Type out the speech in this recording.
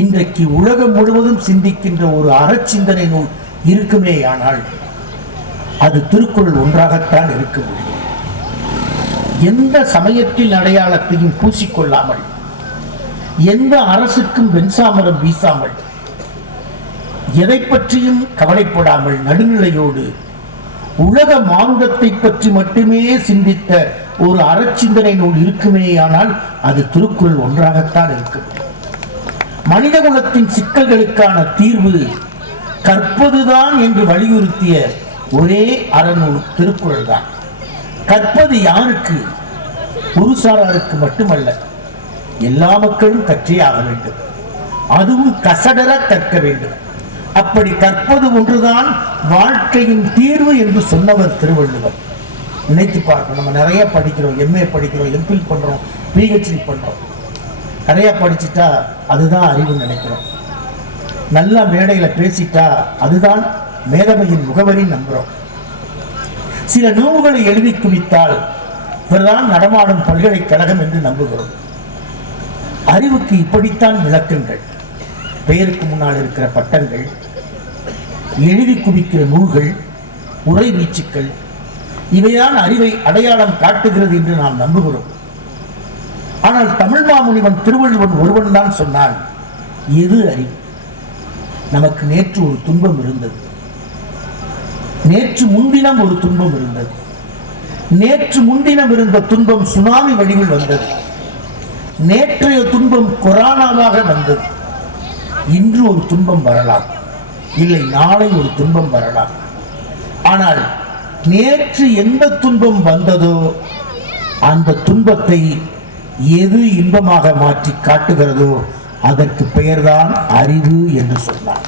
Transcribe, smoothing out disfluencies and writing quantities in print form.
இன்றைக்கு உலகம் முழுவதும் சிந்திக்கின்ற ஒரு அறச்சிந்தனை நூல் இருக்குமேயானால் அது திருக்குறள் ஒன்றாகத்தான் இருக்க முடியும். எந்த சமயத்தின் அடையாளத்தையும் பூசிக்கொள்ளாமல், எந்த அரசுக்கும் வெண்சாமரம் வீசாமல், எதை பற்றியும் கவலைப்படாமல் நடுநிலையோடு உலக மானுடத்தை பற்றி மட்டுமே சிந்தித்த ஒரு அறச்சிந்தனை நூல் இருக்குமேயானால் அது திருக்குறள் ஒன்றாகத்தான் இருக்க முடியும். மனித குலத்தின் சிக்கல்களுக்கான தீர்வு கற்பதுதான் என்று வலியுறுத்திய ஒரே அறநூல் திருக்குறள் தான். கற்பது யாருக்கு? குருசாராருக்கு மட்டுமல்ல, எல்லா மக்களும் கற்றே ஆக வேண்டும். அதுவும் கசடர கற்க வேண்டும். அப்படி கற்பது ஒன்றுதான் வாழ்க்கையின் தீர்வு என்று சொன்னவர் திருவள்ளுவர். நினைத்து பார்க்கணும். நம்ம நிறைய படிக்கிறோம், எம்ஏ படிக்கிறோம், எம்பில் பண்றோம், பிஹெச்டி பண்றோம். நிறைய படிச்சுட்டா அதுதான் அறிவுன்னு நினைக்கிறோம். நல்ல மேடையில பேசிட்டா அதுதான் மேதமையின் முகவரி நம்புறோம். சில நூல்களை எழுதி குவித்தால் இவர்தான் நடமாடும் பல்கலைக்கழகம் என்று நம்புகிறோம். அறிவுக்கு இப்படித்தான் விளக்கங்கள். பெயருக்கு முன்னால் இருக்கிற பட்டங்கள், எழுதி குவிக்கிற நூல்கள், உரை வீச்சுக்கள், இவைதான் அறிவை அடையாளம் காட்டுகிறது என்று நாம் நம்புகிறோம். ஆனால் தமிழ் மாமுனிவன் திருவள்ளுவன் ஒருவன் தான் சொன்னான், எது அறிவு? நமக்கு நேற்று ஒரு துன்பம் இருந்தது, நேற்று முன்தினம் ஒரு துன்பம் இருந்தது. நேற்று முன்தினம் இருந்த துன்பம் சுனாமி வடிவில் வந்தது. நேற்றைய துன்பம் கொரோனாவாக வந்தது. இன்று ஒரு துன்பம் வரலாம், இல்லை நாளை ஒரு துன்பம் வரலாம். ஆனால் நேற்று எந்த துன்பம் வந்ததோ அந்த துன்பத்தை எது இன்பமாக மாற்றி காட்டுகிறதோ அதற்கு பெயர்தான் அறிவு என்று சொன்னார்.